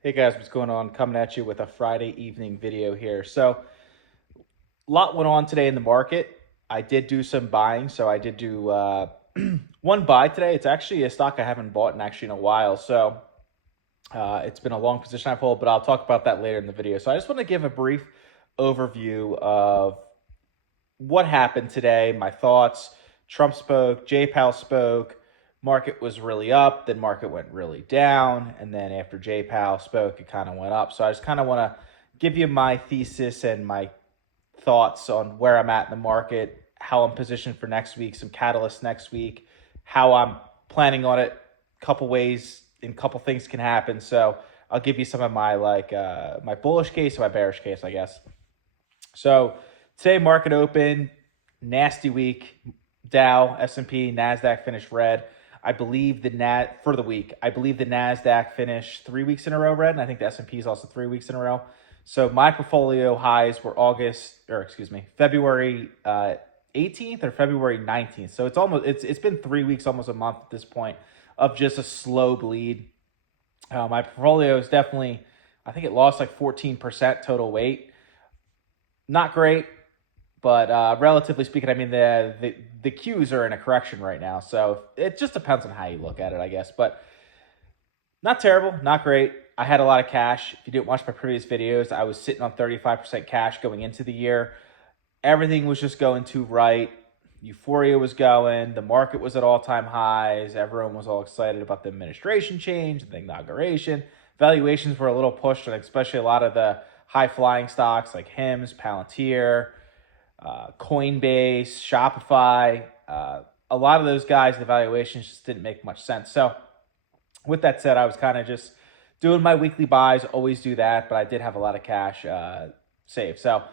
Hey guys, what's going on? Coming at you with a Friday evening video here. So, a lot went on today in the market. I did do some buying, so I did do one buy today. It's actually a stock I haven't bought in a while, so it's been a long position I've held, but I'll talk about that later in the video. So, I just want to give a brief overview of what happened today, my thoughts. Trump spoke, Jay Powell spoke. Market was really up, then market went really down, and then after Jay Powell spoke, it kind of went up. So I just kind of want to give you my thesis and my thoughts on where I'm at in the market, how I'm positioned for next week, some catalysts next week, how I'm planning on it, couple ways and couple things can happen. So I'll give you some of my my bullish case and my bearish case, I guess. So today market open, nasty week. Dow, S&P, Nasdaq finished red. I believe for the week. I believe the Nasdaq finished 3 weeks in a row red, and I think the S&P is also 3 weeks in a row. So my portfolio highs were February 18th or February 19th. So it's been 3 weeks, almost a month at this point, of just a slow bleed. My portfolio is definitely, I think it lost like 14% total weight. Not great, but relatively speaking, I mean the Qs are in a correction right now, so it just depends on how you look at it, I guess. But not terrible, not great. I had a lot of cash. If you didn't watch my previous videos, I was sitting on 35% cash going into the year. Everything was just going too right. Euphoria was going. The market was at all-time highs. Everyone was all excited about the administration change, the inauguration. Valuations were a little pushed, and especially a lot of the high-flying stocks like Hims, Palantir, Coinbase, Shopify. A lot of those guys, the valuations just didn't make much sense. So with that said, I was kind of just doing my weekly buys, always do that, but I did have a lot of cash saved. So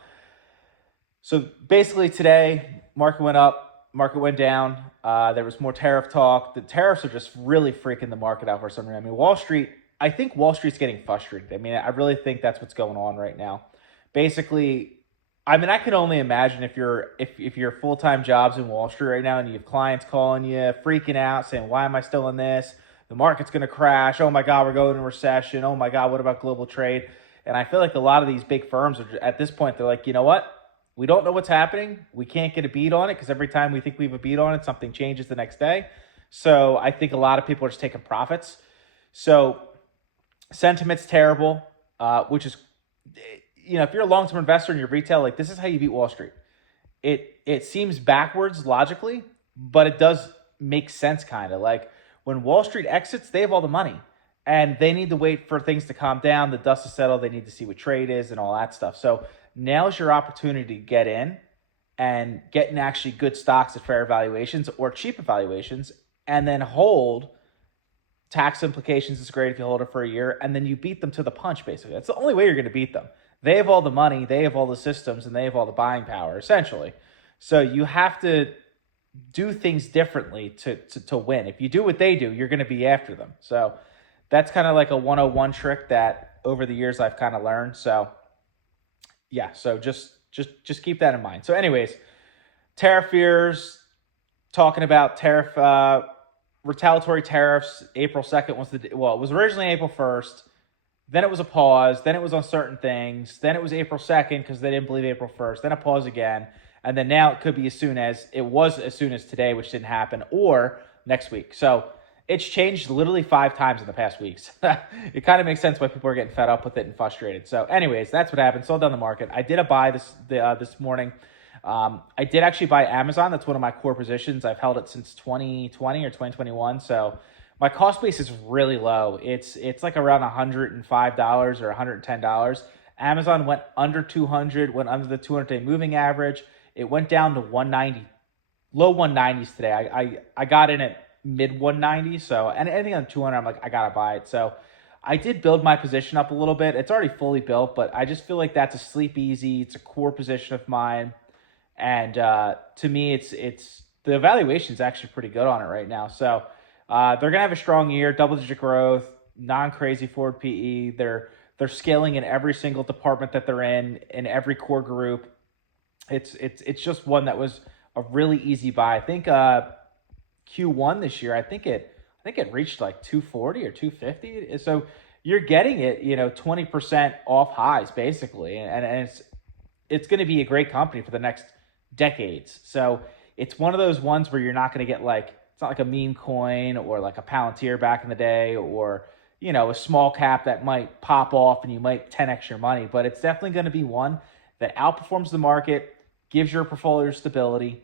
basically today, market went up, market went down. There was more tariff talk. The tariffs are just really freaking the market out for some reason. I mean, I think Wall Street's getting frustrated. I mean, I really think that's what's going on right now. Basically, I mean, I can only imagine if you're full-time jobs in Wall Street right now and you have clients calling you, freaking out, saying, why am I still in this? The market's going to crash. Oh my God, we're going into recession. Oh my God, what about global trade? And I feel like a lot of these big firms are at this point, they're like, you know what? We don't know what's happening. We can't get a beat on it because every time we think we have a beat on it, something changes the next day. So I think a lot of people are just taking profits. So sentiment's terrible, which is, if you're a long-term investor in your retail, like this is how you beat Wall Street. It seems backwards logically, but it does make sense kind of. Like when Wall Street exits, they have all the money and they need to wait for things to calm down, the dust to settle, they need to see what trade is and all that stuff. So now's your opportunity to get in and get in actually good stocks at fair valuations or cheap valuations and then hold. Tax implications is great if you hold it for a year, and then you beat them to the punch, basically. That's the only way you're going to beat them. They have all the money, they have all the systems, and they have all the buying power, essentially. So you have to do things differently to win. If you do what they do, you're going to be after them. So that's kind of like a 101 trick that over the years I've kind of learned. So yeah, so just keep that in mind. So anyways, tariff fears, talking about retaliatory tariffs. April 2nd was it was originally April 1st. Then it was a pause. Then it was on certain things. Then it was April 2nd because they didn't believe April 1st. Then a pause again. And then now it could be as soon as today, which didn't happen, or next week. So it's changed literally 5 times in the past weeks. It kind of makes sense why people are getting fed up with it and frustrated. So anyways, that's what happened. Sold down the market. I did a buy this morning. I did actually buy Amazon. That's one of my core positions. I've held it since 2020 or 2021. So my cost base is really low. It's like around $105 or $110. Amazon went under 200, went under the 200-day moving average. It went down to 190, low 190s today. I got in at mid 190s. So and anything on 200, I'm like, I gotta buy it. So I did build my position up a little bit. It's already fully built, but I just feel like that's a sleep easy. It's a core position of mine. And to me, it's the evaluation is actually pretty good on it right now. So they're gonna have a strong year, double-digit growth, non-crazy forward PE. They're scaling in every single department that they're in every core group. It's just one that was a really easy buy. I think Q1 this year, I think it reached like 240 or 250. So you're getting it, 20% off highs basically, and it's going to be a great company for the next decades. So it's one of those ones where you're not going to get like, it's not like a meme coin or like a Palantir back in the day, or a small cap that might pop off and you might 10x your money. But it's definitely going to be one that outperforms the market, gives your portfolio stability,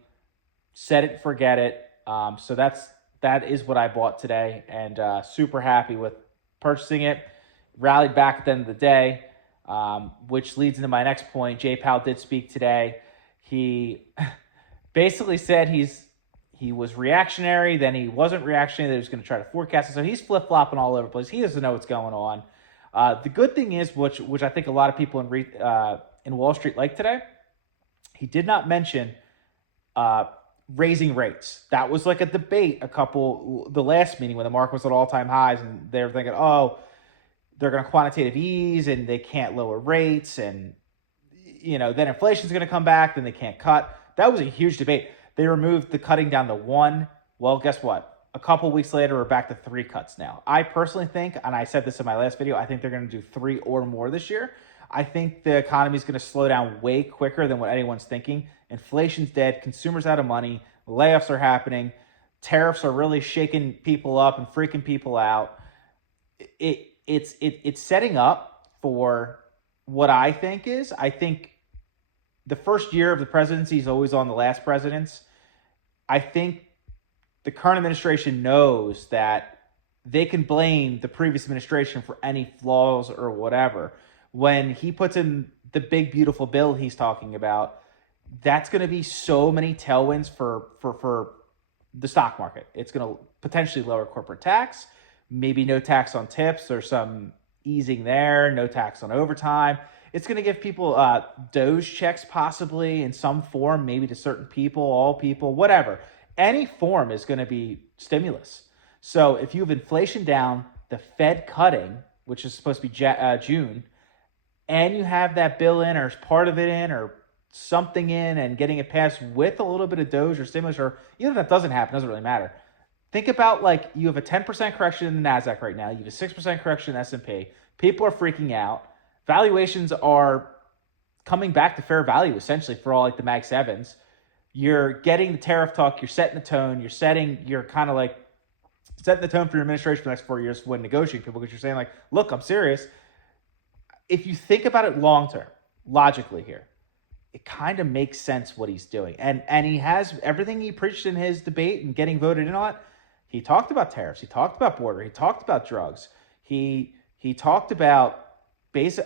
set it, forget it. So that is what I bought today, and super happy with purchasing it. Rallied back at the end of the day, which leads into my next point. Jay Powell did speak today. He basically said he was reactionary, then he wasn't reactionary, that he was going to try to forecast it. So he's flip-flopping all over the place. He doesn't know what's going on. The good thing is, which I think a lot of people in Wall Street like today, he did not mention raising rates. That was like a debate the last meeting when the market was at all-time highs, and they were thinking, oh, they're going to quantitative ease and they can't lower rates, and then inflation's going to come back, then they can't cut. That was a huge debate. They removed the cutting down to 1. Well, guess what? A couple weeks later, we're back to 3 cuts now. I personally think, and I said this in my last video, I think they're going to do 3 or more this year. I think the economy is going to slow down way quicker than what anyone's thinking. Inflation's dead. Consumers out of money. Layoffs are happening. Tariffs are really shaking people up and freaking people out. It's setting up for what I think is. I think the first year of the presidency is always on the last president's. I think the current administration knows that they can blame the previous administration for any flaws or whatever. When he puts in the big, beautiful bill he's talking about, that's going to be so many tailwinds for the stock market. It's going to potentially lower corporate tax, maybe no tax on tips or some easing there, no tax on overtime. It's going to give people Doge checks possibly in some form, maybe to certain people, all people, whatever. Any form is going to be stimulus. So if you have inflation down, the Fed cutting, which is supposed to be June, and you have that bill in or part of it in or something in and getting it passed with a little bit of Doge or stimulus, or even if that doesn't happen, doesn't really matter. Think about like you have a 10% correction in the NASDAQ right now. You have a 6% correction in S&P. People are freaking out. Valuations are coming back to fair value essentially for all like the Mag 7s. You're getting the tariff talk. You're setting the tone. You're kind of like setting the tone for your administration for the next 4 years when negotiating people, because you're saying like, look, I'm serious. If you think about it long term, logically here, it kind of makes sense what he's doing. And he has everything he preached in his debate and getting voted in on. He talked about tariffs. He talked about border. He talked about drugs. He talked about he just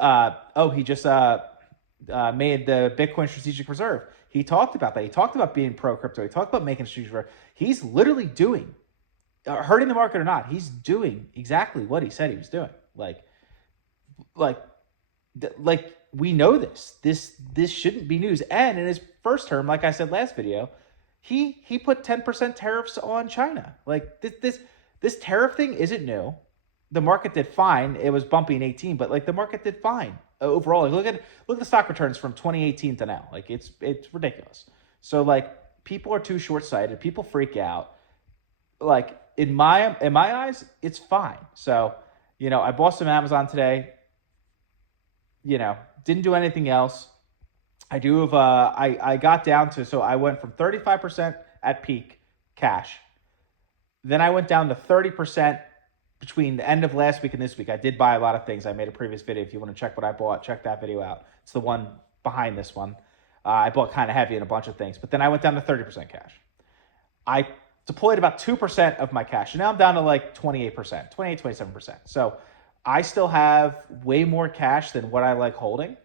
made the Bitcoin strategic reserve. He talked about that. He talked about being pro crypto. He talked about making a strategic reserve. He's literally doing, hurting the market or not, he's doing exactly what he said he was doing. Like we know this. This shouldn't be news. And in his first term, like I said last video, he put 10% tariffs on China. Like this tariff thing isn't new. The market did fine. It was bumpy in 18, but like the market did fine overall. Like, look at the stock returns from 2018 to now. Like it's ridiculous. So like people are too short-sighted. People freak out. Like in my eyes, it's fine. So I bought some Amazon today. Didn't do anything else. I do have I got down to, so I went from 35% at peak cash. Then I went down to 30% between the end of last week and this week. I did buy a lot of things. I made a previous video. If you want to check what I bought, check that video out. It's the one behind this one. I bought kind of heavy in a bunch of things, but then I went down to 30% cash. I deployed about 2% of my cash, and now I'm down to like 28%, 28, 27%. So I still have way more cash than what I like holding.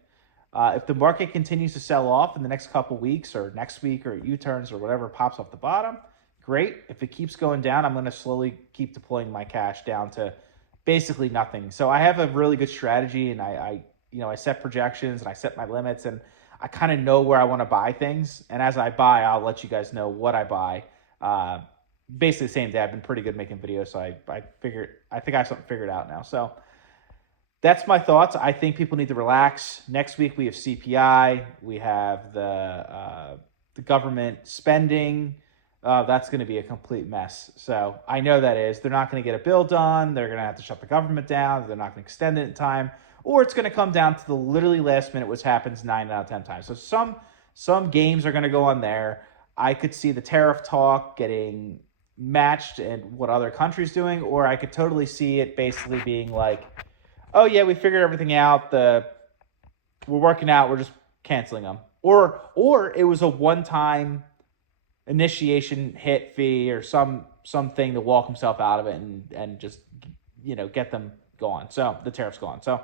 If the market continues to sell off in the next couple weeks or next week or U-turns or whatever pops off the bottom, great. If it keeps going down, I'm going to slowly keep deploying my cash down to basically nothing. So I have a really good strategy, and I set projections and I set my limits, and I kind of know where I want to buy things. And as I buy, I'll let you guys know what I buy. Basically the same day. I've been pretty good making videos, so I think I have something figured out now. So that's my thoughts. I think people need to relax. Next week we have CPI. We have the government spending. that's going to be a complete mess. So I know that is. They're not going to get a bill done. They're going to have to shut the government down. They're not going to extend it in time, or it's going to come down to the literally last minute, which happens 9 out of 10 times. So some games are going to go on there. I could see the tariff talk getting matched and what other countries doing, or I could totally see it basically being like, oh yeah, we figured everything out. We're working out. We're just canceling them, or it was a one time initiation hit fee or something to walk himself out of it and just get them gone. So the tariff's gone. So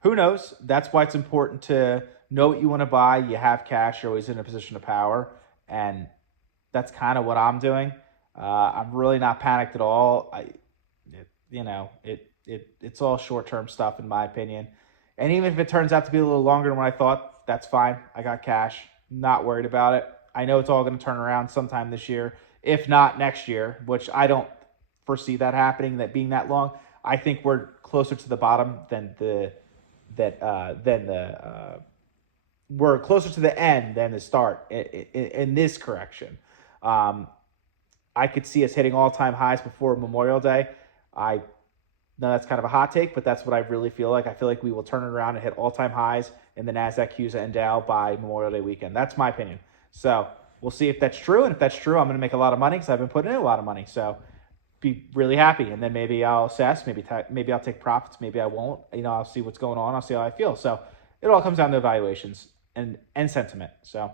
who knows? That's why it's important to know what you want to buy. You have cash. You're always in a position of power, and that's kind of what I'm doing. I'm really not panicked at all. It's all short term stuff in my opinion. And even if it turns out to be a little longer than what I thought, that's fine. I got cash. Not worried about it. I know it's all going to turn around sometime this year, if not next year, which I don't foresee that happening, that being that long. I think we're closer to the bottom we're closer to the end than the start in this correction. I could see us hitting all-time highs before Memorial Day. I know that's kind of a hot take, but that's what I really feel like. I feel like we will turn it around and hit all-time highs in the NASDAQ, QSA, and Dow by Memorial Day weekend. That's my opinion. So we'll see if that's true. And if that's true, I'm going to make a lot of money because I've been putting in a lot of money. So be really happy. And then maybe I'll assess. Maybe I'll take profits. Maybe I won't. I'll see what's going on. I'll see how I feel. So it all comes down to evaluations and sentiment. So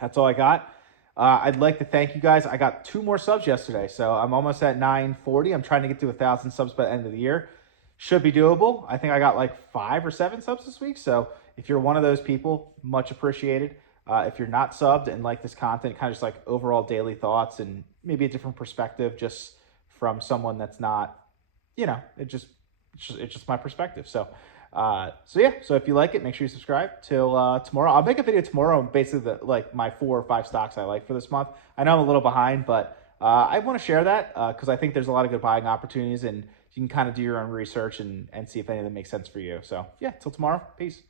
that's all I got. I'd like to thank you guys. I got 2 more subs yesterday, so I'm almost at 940. I'm trying to get to 1,000 subs by the end of the year. Should be doable. I think I got like 5 or 7 subs this week. So if you're one of those people, much appreciated. If you're not subbed and like this content, kind of just like overall daily thoughts and maybe a different perspective, just from someone that's not, it's just my perspective. So if you like it, make sure you subscribe till tomorrow. I'll make a video tomorrow on basically my 4 or 5 stocks I like for this month. I know I'm a little behind, but I want to share that because I think there's a lot of good buying opportunities, and you can kind of do your own research and see if any of them make sense for you. So yeah, till tomorrow. Peace.